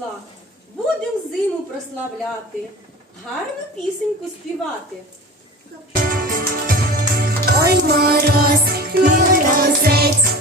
прийшла. Будем зиму прославляти, гарну пісеньку співати. Ой, мороз, морозець,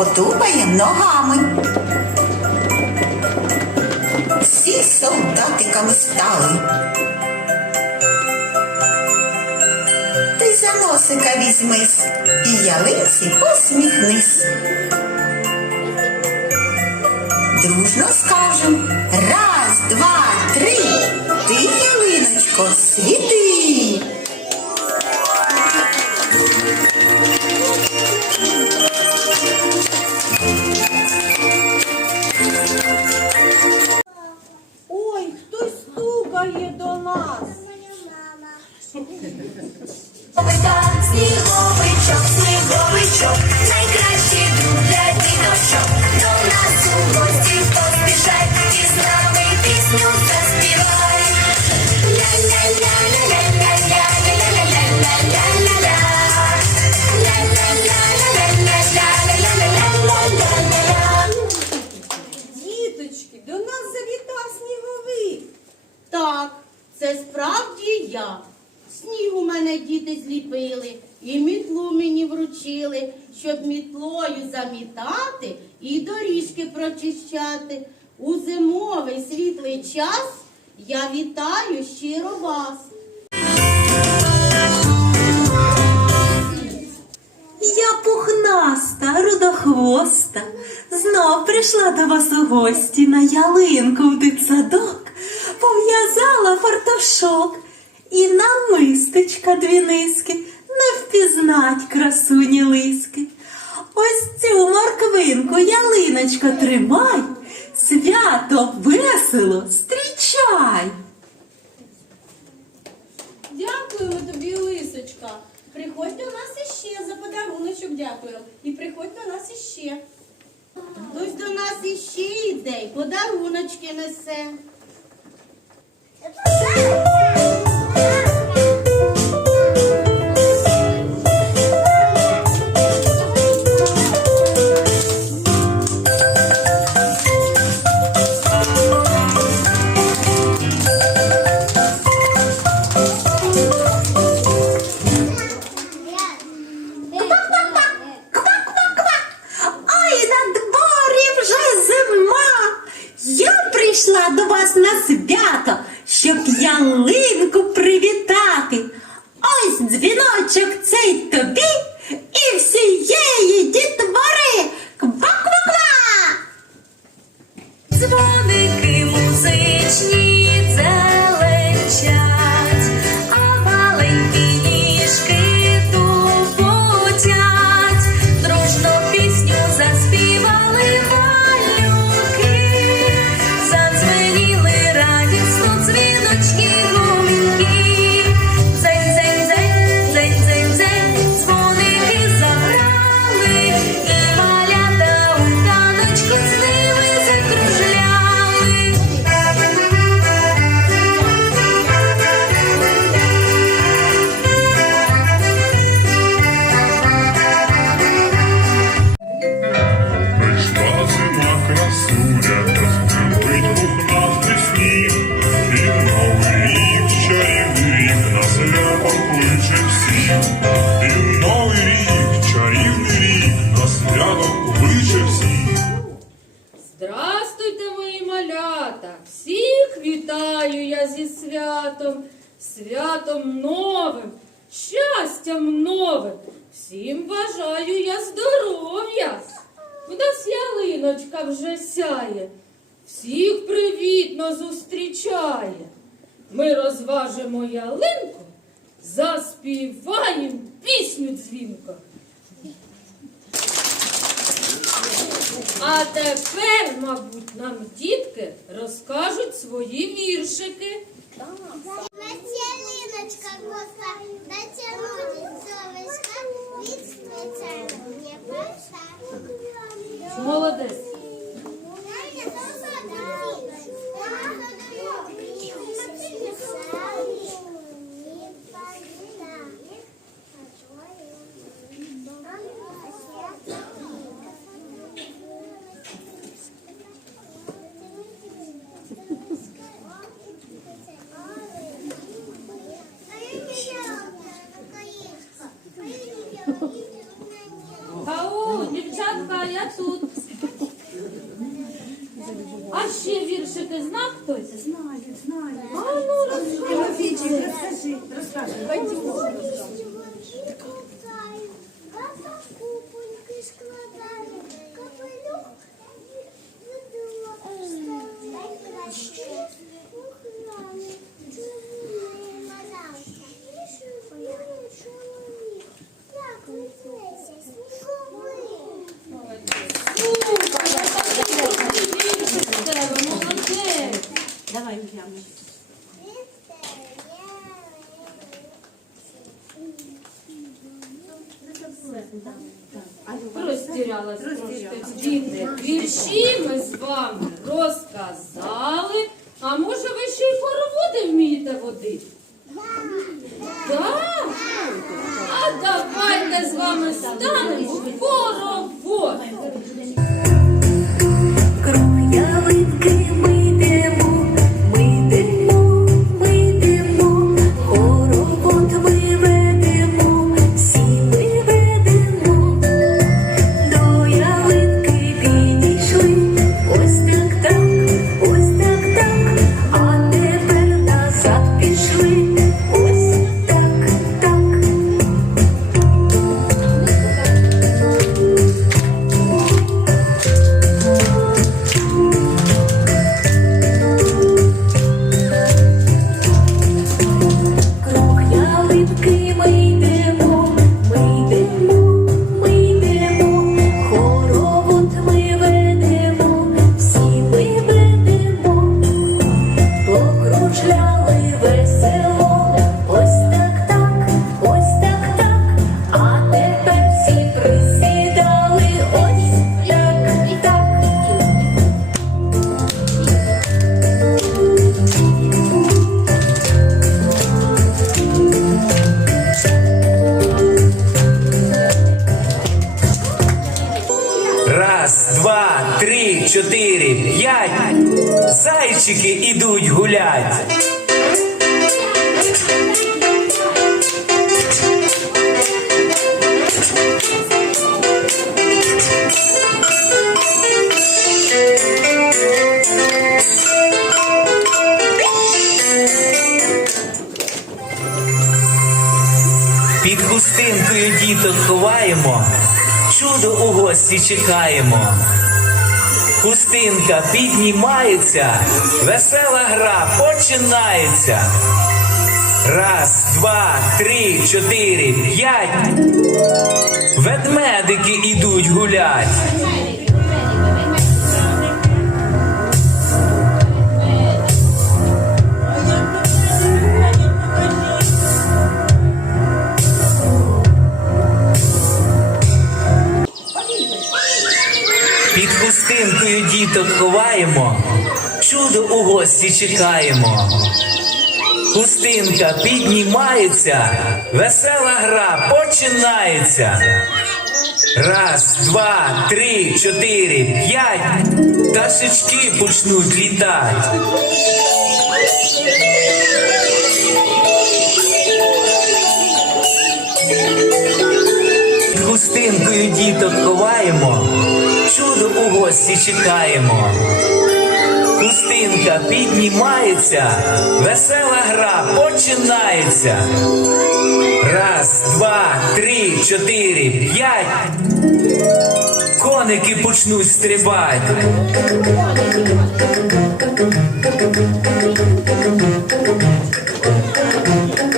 Ми потупаємо ногами. Всі солдатиками стали. Ти за носика візьмись і ялинці посміхнись. Дружно скажем замітати і доріжки прочищати. У зимовий світлий час я вітаю щиро вас. Я пухнаста, рудохвоста, знов прийшла до вас у гості на ялинку в дитсадок, пов'язала фартушок і намистечка дві низки, не впізнать красуні лиски. Ось цю морквинку, ялиночка, тримай, свято весело зустрічай. Дякуємо тобі, лисочка. Приходь до нас іще за подаруночок дякую. І приходь до нас іще. Хтось до нас іще йде, й подаруночки несе. Щастям новим. Всім бажаю я здоров'я. В нас ялиночка вже сяє, всіх привітно зустрічає. Ми розважимо ялинку, заспіваємо пісню дзвінко. А тепер, мабуть, нам дітки розкажуть свої віршики. Началиночка inside. Я тут. А ще віршики зна хтось? Знаю, знаю. А ну розкажи. Купоньки Діти, ми з вами чотири, п'ять. Зайчики ідуть гулять. Під хустинкою діток ховаємо, чудо у гості чекаємо. Хустинка піднімається, весела гра починається. Раз, два, три, чотири, п'ять. Ведмедики ідуть гулять. Під діток ховаємо, чудо у гості чекаємо. Хустинка піднімається, весела гра починається. Раз, два, три, чотири, п'ять. Пташечки почнуть літати. Хустинкою діток ховаємо, гості чекаємо. хустинка піднімається, весела гра починається. Раз, два, три, чотири, п'ять. Коники почнуть стрибати. Жіночки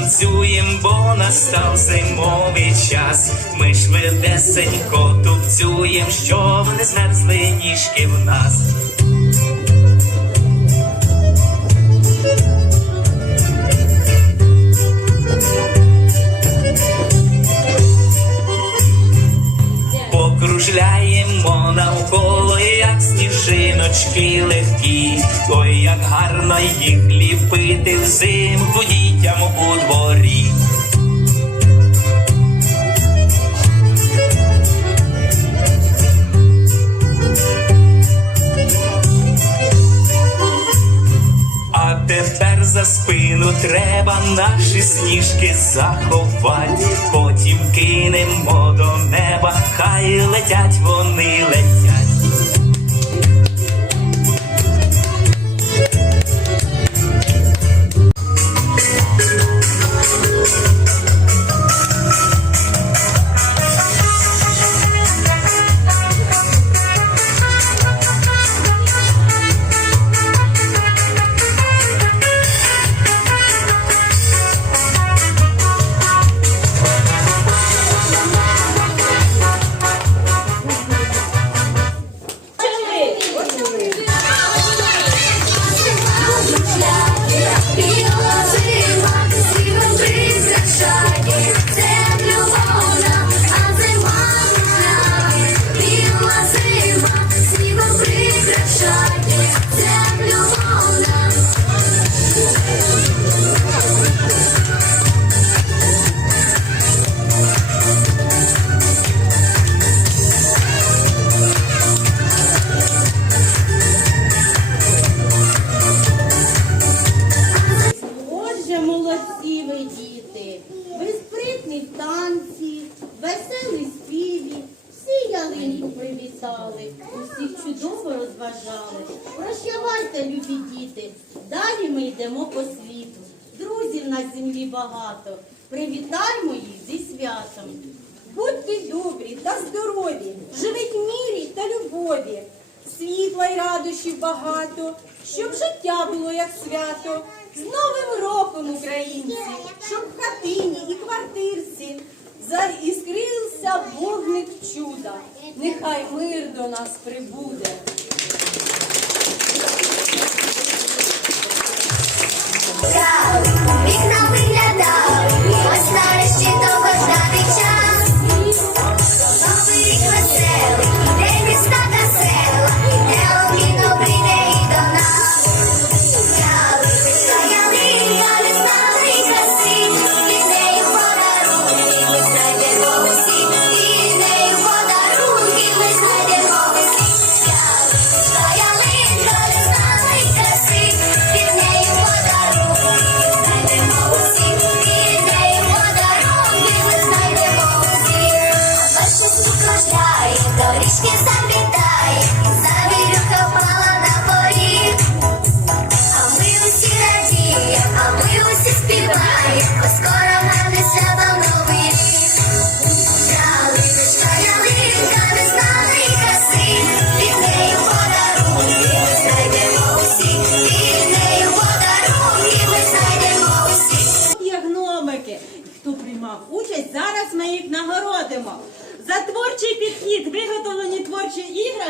танцюєм, бо настав зимовий час. Ми швидесенько тупцюєм, щоб не змерзли ніжки в нас. Покружляємо навколо, сніжиночки легкі. Ой, як гарно їх ліпити взимку дітям у дворі. А тепер за спину треба наші сніжки заховати, потім кинемо до неба, хай летять вони летять. Привітали, усіх чудово розважали. Прощавайте, любі діти, далі ми йдемо по світу. Друзів на землі багато. Привітаймо їх зі святом. Будьте добрі та здорові, живіть в мірі та любові, світла й радощів багато, щоб життя було як свято. З Новим роком, українці, щоб в хатині і квартирці заіскрився вогник чуда. Нехай мир до нас прибуде.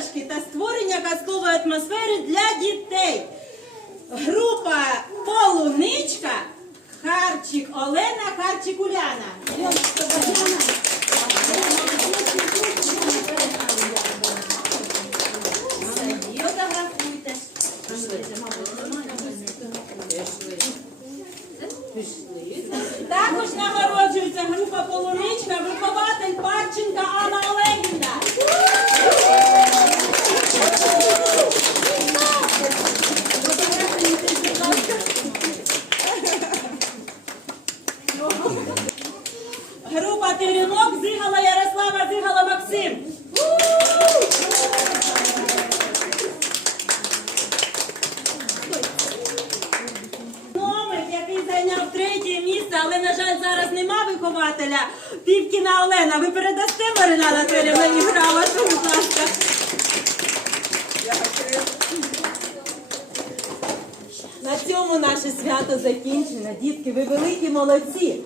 Іграшки та створення казкових атмосфери для дітей. Група Полуничка, Харчик Олена, Харчик Уляна. Також нагороджується група Полуничка, вихователь Парченка Анна місце, але, на жаль, зараз нема вихователя. Півкіна Олена, ви передасте Марина Анатолійовна і грамоту, будь ласка. На цьому наше свято закінчено. Дітки, ви великі молодці.